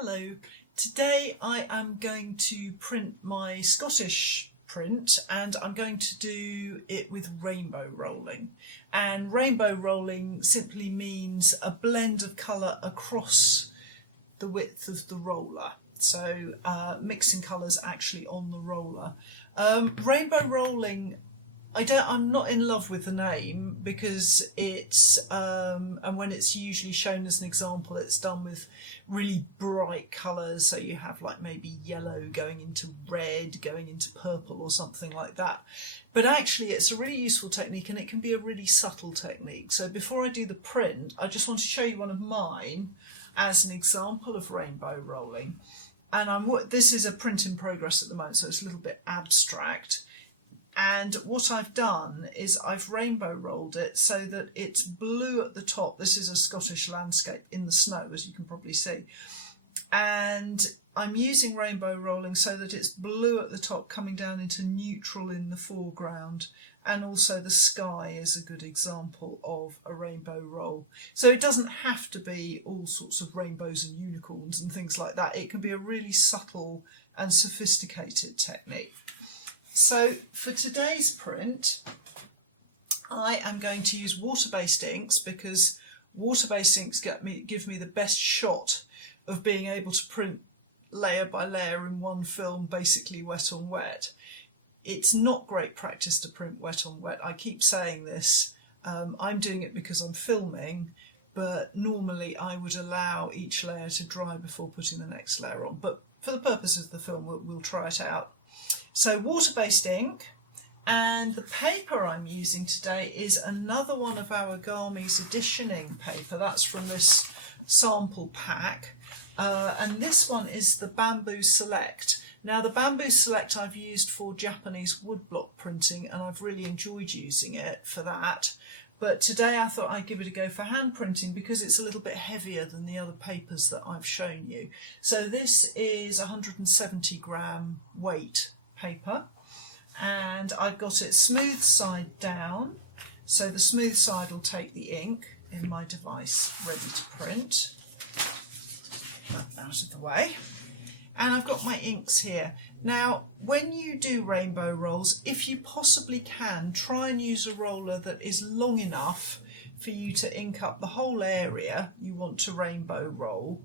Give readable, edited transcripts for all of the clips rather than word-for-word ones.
Hello, today I am going to print my Scottish print and I'm going to do it with rainbow rolling. And rainbow rolling simply means a blend of colour across the width of the roller. So mixing colours actually on the roller. Rainbow rolling, I'm not in love with the name because it's and when it's usually shown as an example, it's done with really bright colours. So you have like maybe yellow going into red, going into purple or something like that. But actually it's a really useful technique and it can be a really subtle technique. So before I do the print, I just want to show you one of mine as an example of rainbow rolling. And this is a print in progress at the moment, so it's a little bit abstract. And what I've done is I've rainbow rolled it so that it's blue at the top. This is a Scottish landscape in the snow, as you can probably see. And I'm using rainbow rolling so that it's blue at the top, coming down into neutral in the foreground. And also the sky is a good example of a rainbow roll. So it doesn't have to be all sorts of rainbows and unicorns and things like that. It can be a really subtle and sophisticated technique. So for today's print, I am going to use water-based inks because water-based inks give me the best shot of being able to print layer by layer in one film, basically wet on wet. It's not great practice to print wet on wet. I keep saying this. I'm doing it because I'm filming, but normally I would allow each layer to dry before putting the next layer on. But for the purpose of the film, we'll try it out. So water-based ink, and the paper I'm using today is another one of our Garmi's editioning paper. That's from this sample pack, and this one is the Bamboo Select. Now the Bamboo Select I've used for Japanese woodblock printing and I've really enjoyed using it for that. But today I thought I'd give it a go for hand printing because it's a little bit heavier than the other papers that I've shown you. So this is 170 gram weight paper and I've got it smooth side down, so the smooth side will take the ink in my device ready to print. That out of the way, and I've got my inks here. Now when you do rainbow rolls, if you possibly can, try and use a roller that is long enough for you to ink up the whole area you want to rainbow roll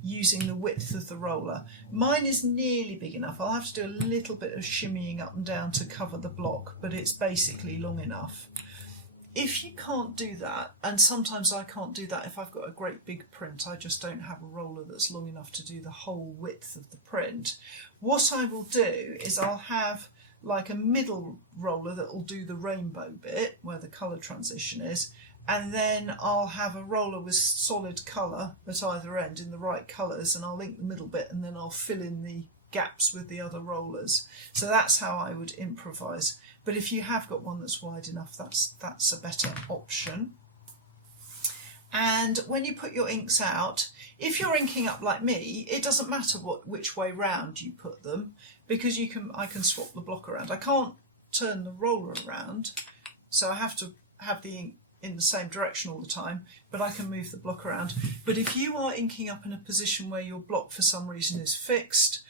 using the width of the roller. Mine is nearly big enough. I'll have to do a little bit of shimmying up and down to cover the block, but it's basically long enough. If you can't do that, and sometimes I can't do that if I've got a great big print, I just don't have a roller that's long enough to do the whole width of the print, what I will do is I'll have like a middle roller that will do the rainbow bit where the colour transition is, and then I'll have a roller with solid colour at either end in the right colours, and I'll ink the middle bit and then I'll fill in the gaps with the other rollers. So that's how I would improvise. But if you have got one that's wide enough, that's a better option. And when you put your inks out, if you're inking up like me, it doesn't matter which way round you put them, because I can swap the block around. I can't turn the roller around, so I have to have the ink in the same direction all the time, but I can move the block around. But if you are inking up in a position where your block for some reason is fixed,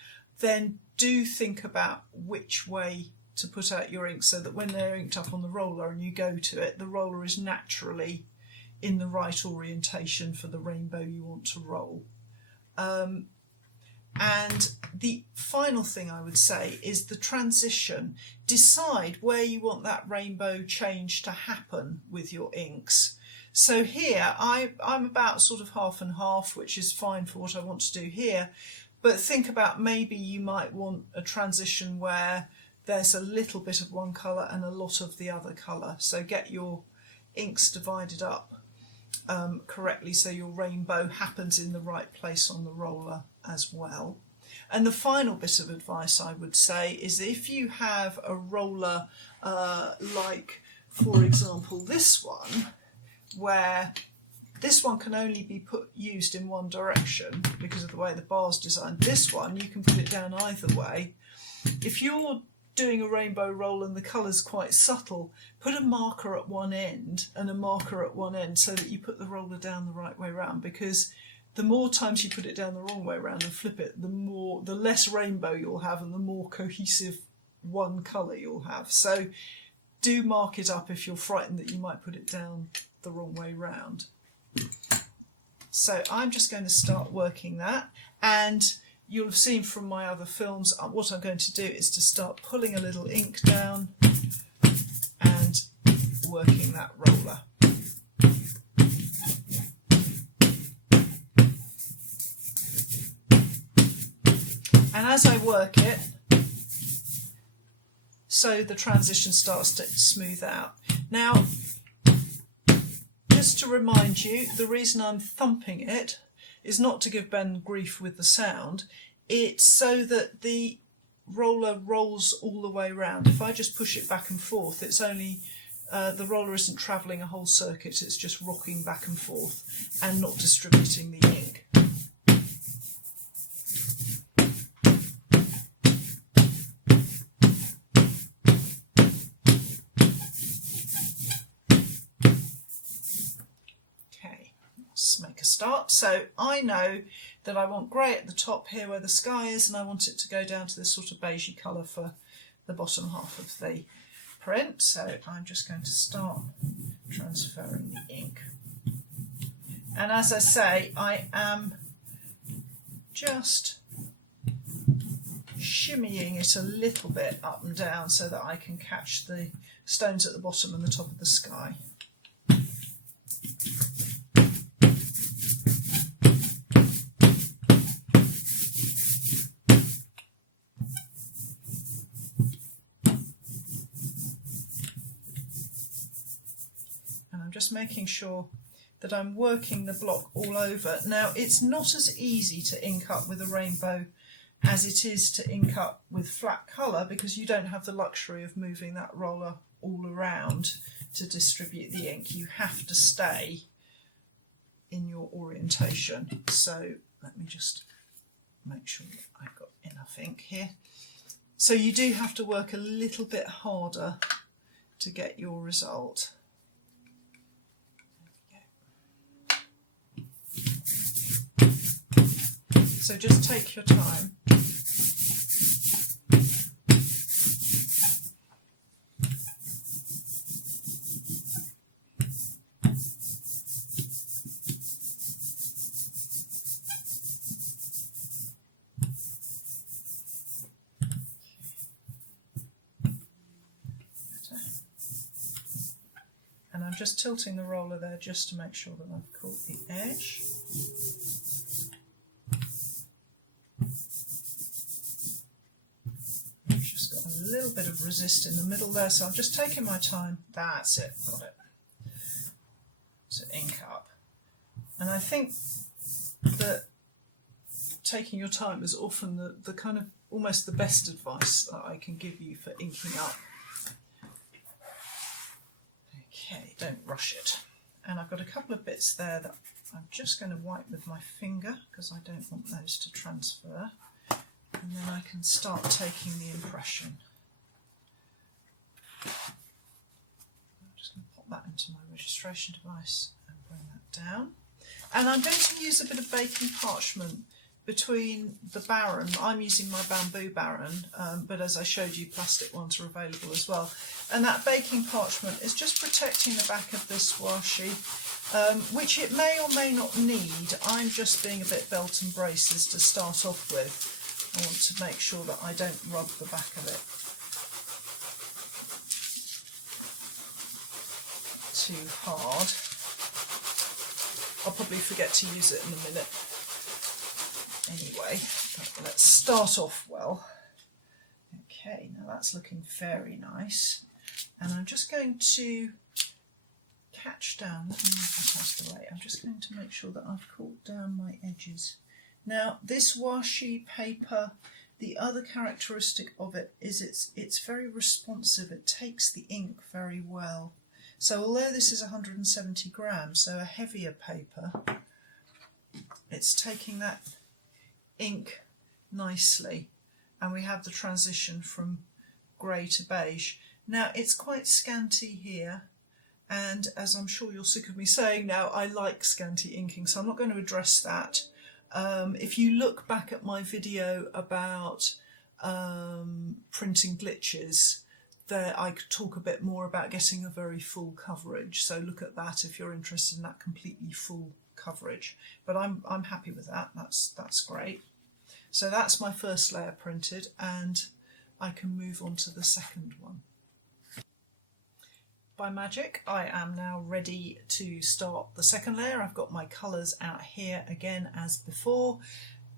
then do think about which way to put out your ink so that when they're inked up on the roller and you go to it, the roller is naturally in the right orientation for the rainbow you want to roll. And the final thing I would say is the transition. Decide where you want that rainbow change to happen with your inks. So here I'm about sort of half and half, which is fine for what I want to do here. But think about maybe you might want a transition where there's a little bit of one colour and a lot of the other colour. So get your inks divided up correctly so your rainbow happens in the right place on the roller as well. And the final bit of advice I would say is if you have a roller like, for example, this one, where this one can only be used in one direction because of the way the bar's designed. This one, you can put it down either way. If you're doing a rainbow roll and the colour's quite subtle, put a marker at one end and a marker at one end so that you put the roller down the right way around, because the more times you put it down the wrong way around and flip it, the less rainbow you'll have and the more cohesive one colour you'll have. So do mark it up if you're frightened that you might put it down the wrong way round. So I'm just going to start working that, and you'll have seen from my other films what I'm going to do is to start pulling a little ink down and working that roller. And as I work it, so the transition starts to smooth out. Now, just to remind you, the reason I'm thumping it is not to give Ben grief with the sound. It's so that the roller rolls all the way around. If I just push it back and forth, it's only the roller isn't travelling a whole circuit, it's just rocking back and forth and not distributing the ink. Make a start. So I know that I want grey at the top here where the sky is, and I want it to go down to this sort of beigey colour for the bottom half of the print. So I'm just going to start transferring the ink. And as I say, I am just shimmying it a little bit up and down so that I can catch the stones at the bottom and the top of the sky. Just making sure that I'm working the block all over. Now, it's not as easy to ink up with a rainbow as it is to ink up with flat colour, because you don't have the luxury of moving that roller all around to distribute the ink. You have to stay in your orientation. So let me just make sure that I've got enough ink here. So you do have to work a little bit harder to get your result. So just take your time. And I'm just tilting the roller there just to make sure that I've caught the edge. A little bit of resist in the middle there, so I'm just taking my time. That's it, got it. So ink up. And I think that taking your time is often the kind of almost the best advice that I can give you for inking up. Okay, don't rush it. And I've got a couple of bits there that I'm just going to wipe with my finger because I don't want those to transfer. And then I can start taking the impression. I'm just going to pop that into my registration device and bring that down. And I'm going to use a bit of baking parchment between the Baron. I'm using my bamboo Baron, but as I showed you, plastic ones are available as well. And that baking parchment is just protecting the back of this washi, which it may or may not need. I'm just being a bit belt and braces to start off with. I want to make sure that I don't rub the back of it too hard. I'll probably forget to use it in a minute. Anyway, let's start off well. Okay, now that's looking very nice. And I'm just going to catch down, let me move that out of the way. I'm just going to make sure that I've caught down my edges. Now, this washi paper, the other characteristic of it is it's very responsive. It takes the ink very well. So although this is 170 grams, so a heavier paper, it's taking that ink nicely. And we have the transition from grey to beige. Now, it's quite scanty here, And as I'm sure you're sick of me saying now, I like scanty inking, so I'm not going to address that. If you look back at my video about printing glitches, there I could talk a bit more about getting a very full coverage. So look at that if you're interested in that completely full coverage. But I'm happy with that. That's great. So that's my first layer printed, and I can move on to the second one. By magic, I am now ready to start the second layer. I've got my colours out here again as before,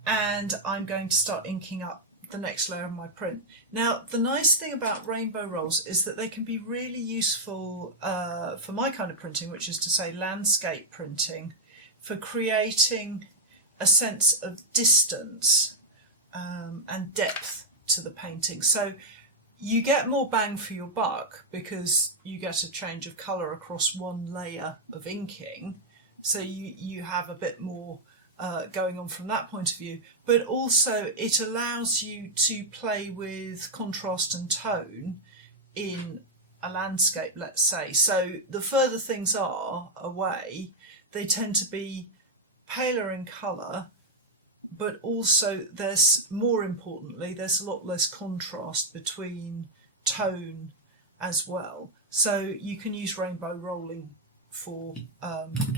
and I'm going to start inking up the next layer of my print. Now, the nice thing about rainbow rolls is that they can be really useful for my kind of printing, which is to say landscape printing, for creating a sense of distance and depth to the painting. So you get more bang for your buck because you get a change of colour across one layer of inking. So you have a bit more going on from that point of view, but also it allows you to play with contrast and tone in a landscape, let's say. So the further things are away, they tend to be paler in colour, but also more importantly, there's a lot less contrast between tone as well. So you can use rainbow rolling for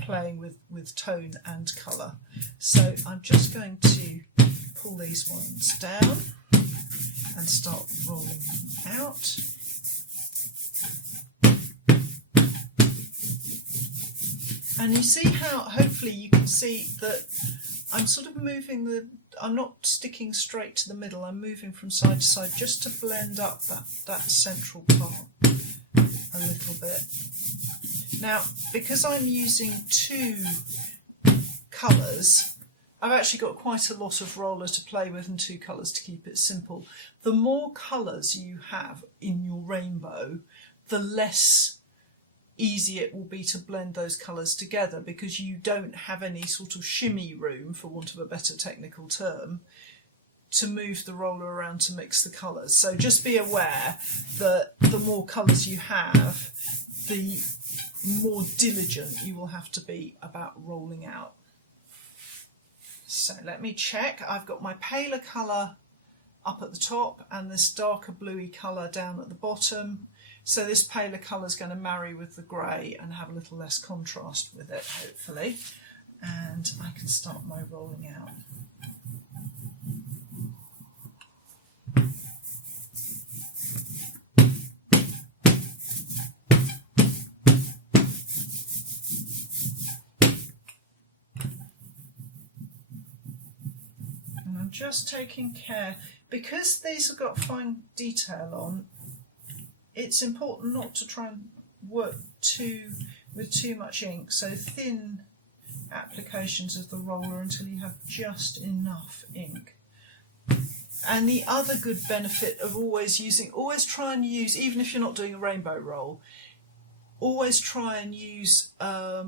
playing with tone and colour. So I'm just going to pull these ones down and start rolling them out. And you see how, hopefully you can see that I'm sort of moving I'm not sticking straight to the middle, I'm moving from side to side just to blend up that central part a little bit. Now, because I'm using two colours, I've actually got quite a lot of roller to play with and two colours to keep it simple. The more colours you have in your rainbow, the less easy it will be to blend those colours together, because you don't have any sort of shimmy room, for want of a better technical term, to move the roller around to mix the colours. So just be aware that the more colours you have, the more diligent you will have to be about rolling out. So let me check. I've got my paler colour up at the top and this darker bluey colour down at the bottom. So this paler colour is going to marry with the grey and have a little less contrast with it, hopefully. And I can start my rolling out. And I'm just taking care, because these have got fine detail on, it's important not to try and work with too much ink, so thin applications of the roller until you have just enough ink. And the other good benefit of always try and use, even if you're not doing a rainbow roll, always try and use a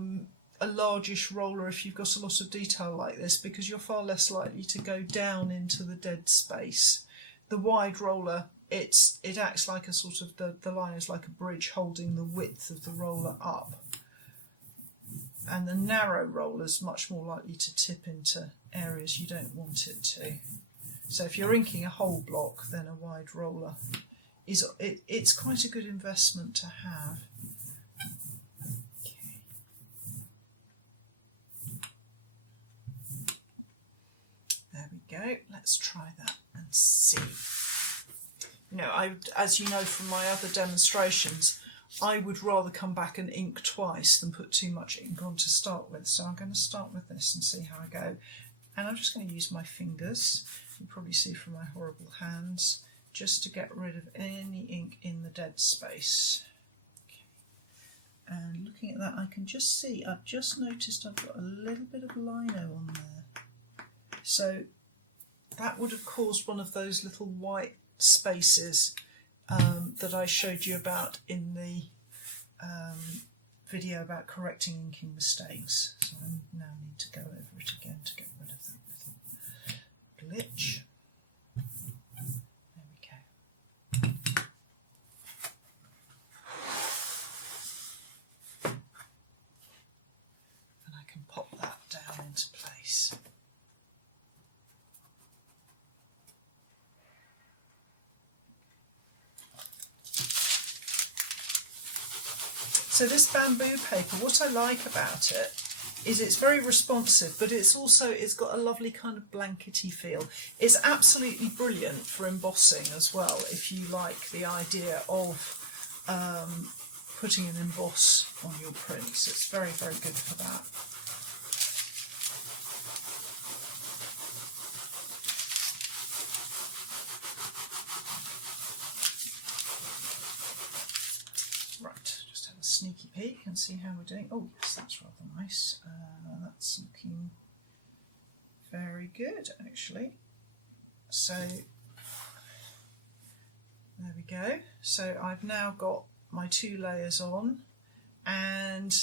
largish roller if you've got a lot of detail like this, because you're far less likely to go down into the dead space. The wide roller, it acts like a sort of, the line is like a bridge holding the width of the roller up, and the narrow roller is much more likely to tip into areas you don't want it to. So if you're inking a whole block, then a wide roller it's quite a good investment to have. Okay. There we go. Let's try that and see. You know, as you know from my other demonstrations, I would rather come back and ink twice than put too much ink on to start with. So I'm going to start with this and see how I go. And I'm just going to use my fingers, you probably see from my horrible hands, just to get rid of any ink in the dead space. Okay. And looking at that, I can just see, I've just noticed I've got a little bit of lino on there. So that would have caused one of those little white spaces that I showed you about in the video about correcting inking mistakes. So I now need to go over it again to get rid of that little glitch. There we go. So this bamboo paper, what I like about it is it's very responsive, but it's got a lovely kind of blankety feel. It's absolutely brilliant for embossing as well, if you like the idea of putting an emboss on your prints. It's very, very good for that. Right, just have a sneaky peek and see how we're doing. Oh yes, that's rather nice. That's looking very good actually. So there we go. So I've now got my 2 layers on, and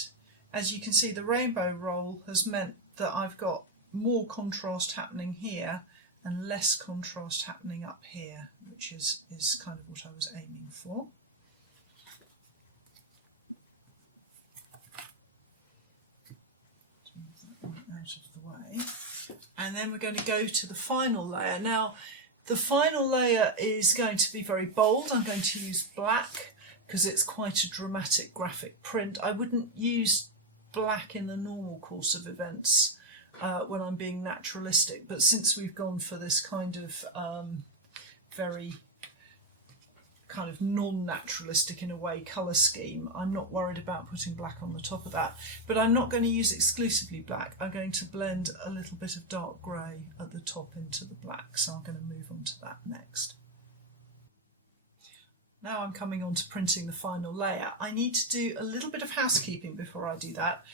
as you can see, the rainbow roll has meant that I've got more contrast happening here and less contrast happening up here, which is kind of what I was aiming for. Out of the way, and then we're going to go to the final layer. Now the final layer is going to be very bold. I'm going to use black because it's quite a dramatic graphic print. I wouldn't use black in the normal course of events when I'm being naturalistic, but since we've gone for this kind of very kind of non-naturalistic in a way colour scheme, I'm not worried about putting black on the top of that. But I'm not going to use exclusively black. I'm going to blend a little bit of dark grey at the top into the black, so I'm going to move on to that next. Now I'm coming on to printing the final layer. I need to do a little bit of housekeeping before I do that.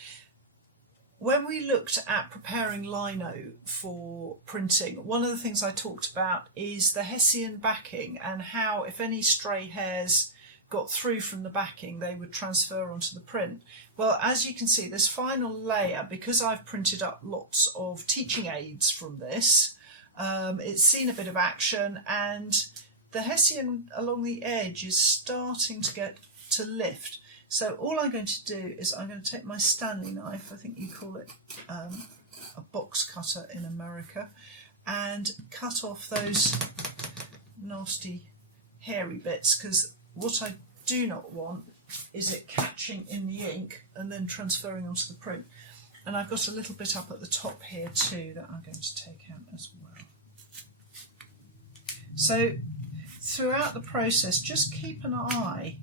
When we looked at preparing lino for printing, one of the things I talked about is the Hessian backing and how if any stray hairs got through from the backing, they would transfer onto the print. Well, as you can see, this final layer, because I've printed up lots of teaching aids from this, it's seen a bit of action, and the Hessian along the edge is starting to get to lift. So all I'm going to do is I'm going to take my Stanley knife, I think you call it a box cutter in America, and cut off those nasty hairy bits, because what I do not want is it catching in the ink and then transferring onto the print. And I've got a little bit up at the top here too that I'm going to take out as well. So throughout the process, just keep an eye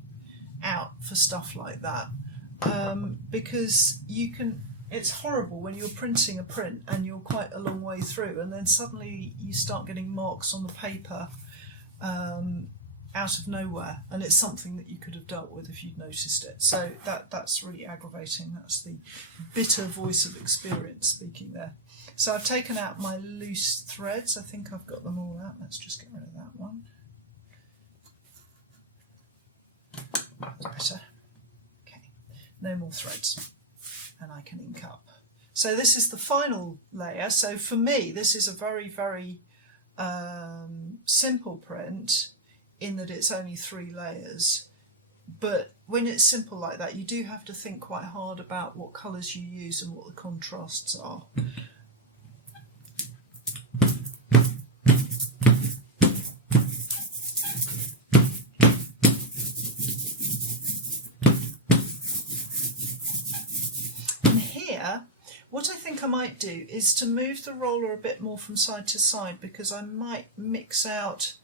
out for stuff like that, because it's horrible when you're printing a print and you're quite a long way through and then suddenly you start getting marks on the paper out of nowhere, and it's something that you could have dealt with if you'd noticed it. So that's really aggravating. That's the bitter voice of experience speaking there. So I've taken out my loose threads. I think I've got them all out. Let's just get rid of that one. Better. Okay, no more threads, and I can ink up. So this is the final layer. So for me, this is a very, very simple print in that it's only 3 layers. But when it's simple like that, you do have to think quite hard about what colours you use and what the contrasts are. What I think I might do is to move the roller a bit more from side to side, because I might mix out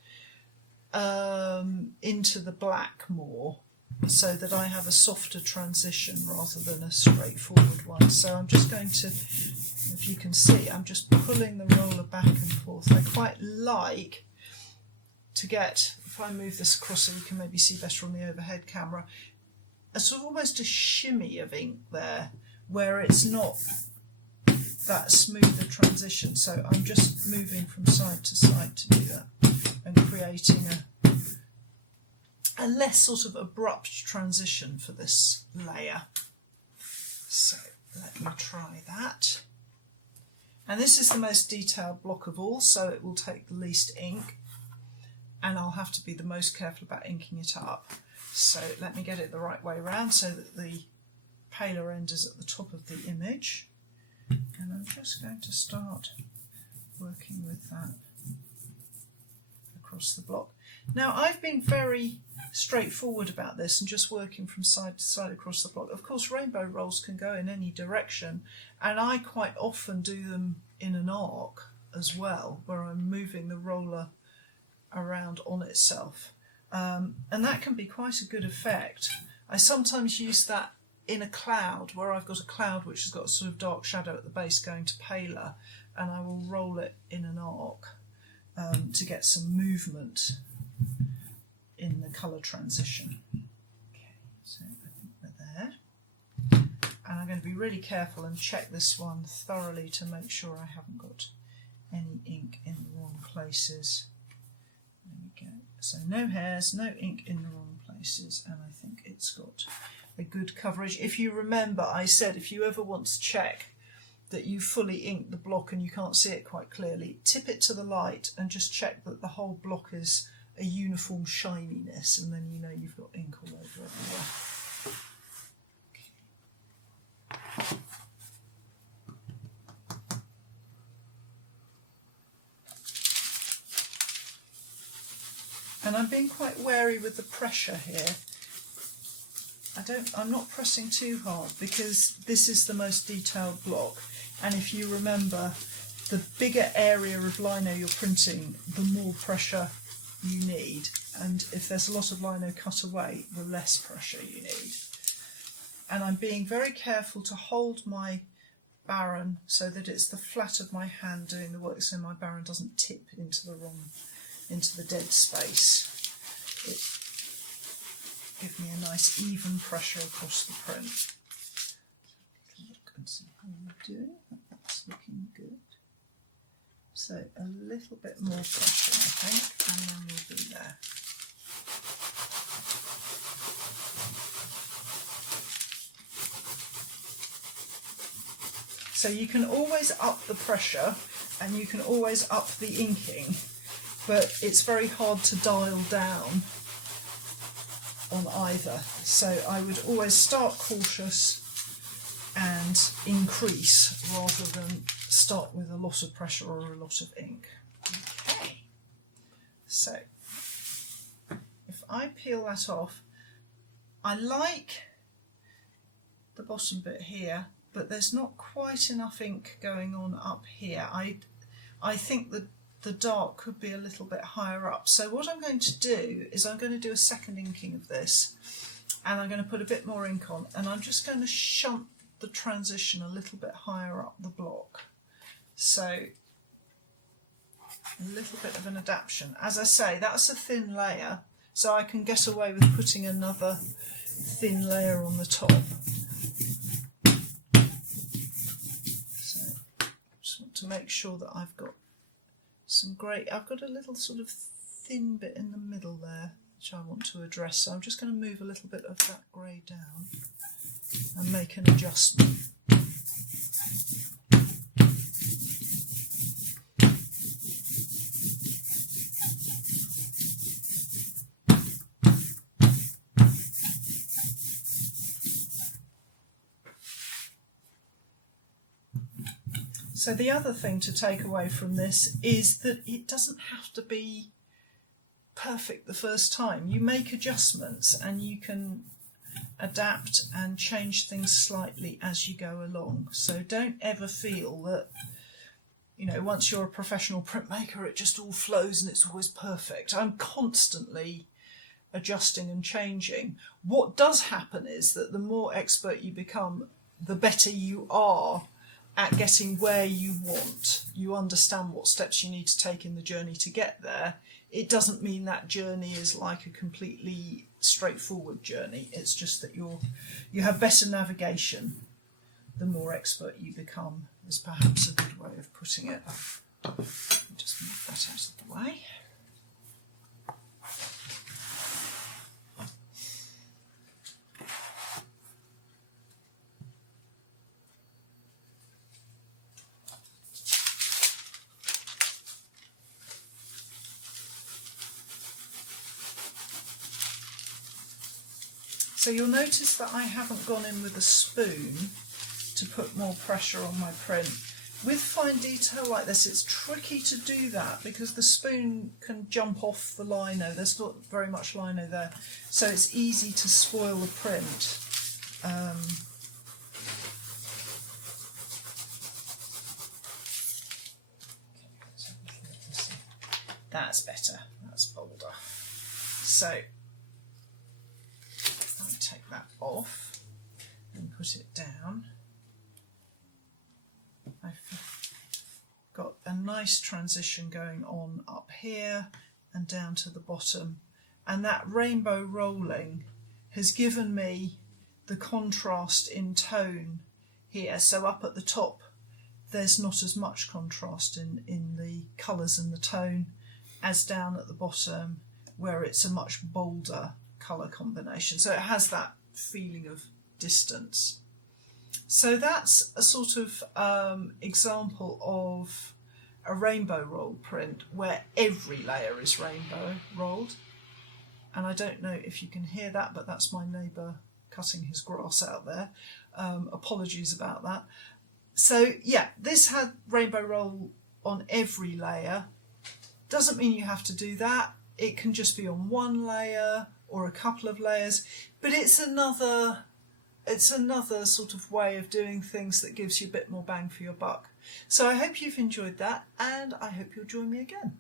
into the black more so that I have a softer transition rather than a straightforward one. So I'm just going to, if you can see, I'm just pulling the roller back and forth. I quite like to get, if I move this across so you can maybe see better on the overhead camera, a sort of almost a shimmy of ink there where it's not that smoother transition. So I'm just moving from side to side to do that and creating a less sort of abrupt transition for this layer. So let me try that. And this is the most detailed block of all, so it will take the least ink, and I'll have to be the most careful about inking it up. So let me get it the right way around so that the paler end is at the top of the image. And I'm just going to start working with that across the block. Now, I've been very straightforward about this and just working from side to side across the block. Of course, rainbow rolls can go in any direction, and I quite often do them in an arc as well, where I'm moving the roller around on itself. And that can be quite a good effect. I sometimes use that in a cloud, where I've got a cloud which has got a sort of dark shadow at the base going to paler, and I will roll it in an arc to get some movement in the colour transition. Okay, so I think we're there. And I'm going to be really careful and check this one thoroughly to make sure I haven't got any ink in the wrong places. There we go. So no hairs, no ink in the wrong places, and I think it's got a good coverage. If you remember, I said if you ever want to check that you fully inked the block and you can't see it quite clearly, tip it to the light and just check that the whole block is a uniform shininess, and then you know you've got ink all over everywhere. And I'm being quite wary with the pressure here. I'm not pressing too hard because this is the most detailed block, and if you remember, the bigger area of lino you're printing, the more pressure you need, and if there's a lot of lino cut away, the less pressure you need. And I'm being very careful to hold my baron so that it's the flat of my hand doing the work, so my baron doesn't tip into the dead space. It gives me a nice even pressure across the print. Look and see how I'm doing. That's looking good. So a little bit more pressure, I think, and then we'll be there. So you can always up the pressure and you can always up the inking, but it's very hard to dial down on either. So I would always start cautious and increase rather than start with a lot of pressure or a lot of ink. Okay, so if I peel that off, I like the bottom bit here, but there's not quite enough ink going on up here. I think that the dark could be a little bit higher up. So what I'm going to do is I'm going to do a second inking of this, and I'm going to put a bit more ink on, and I'm just going to shunt the transition a little bit higher up the block. So a little bit of an adaptation. As I say, that's a thin layer, so I can get away with putting another thin layer on the top. So I just want to make sure that I've got some grey. I've got a little sort of thin bit in the middle there which I want to address, so I'm just going to move a little bit of that grey down and make an adjustment. So the other thing to take away from this is that it doesn't have to be perfect the first time. You make adjustments and you can adapt and change things slightly as you go along. So don't ever feel that, you know, once you're a professional printmaker it just all flows and it's always perfect. I'm constantly adjusting and changing. What does happen is that the more expert you become, the better you are at getting where you want. You understand what steps you need to take in the journey to get there. It doesn't mean that journey is like a completely straightforward journey. It's just that you have better navigation the more expert you become, is perhaps a good way of putting it. Just move that out of the way. So you'll notice that I haven't gone in with a spoon to put more pressure on my print. with fine detail like this, it's tricky to do that because the spoon can jump off the lino. There's not very much lino there, so it's easy to spoil the print. That's better, that's bolder. So I'll take that off and put it down. I've got a nice transition going on up here and down to the bottom, and that rainbow rolling has given me the contrast in tone here. So up at the top there's not as much contrast in the colours and the tone as down at the bottom, where it's a much bolder colour combination. So it has that feeling of distance. So that's a sort of example of a rainbow roll print where every layer is rainbow rolled. And I don't know if you can hear that, but that's my neighbour cutting his grass out there. Apologies about that. So yeah, this had rainbow roll on every layer. Doesn't mean you have to do that. It can just be on one layer or a couple of layers, but it's another sort of way of doing things that gives you a bit more bang for your buck. So I hope you've enjoyed that, and I hope you'll join me again.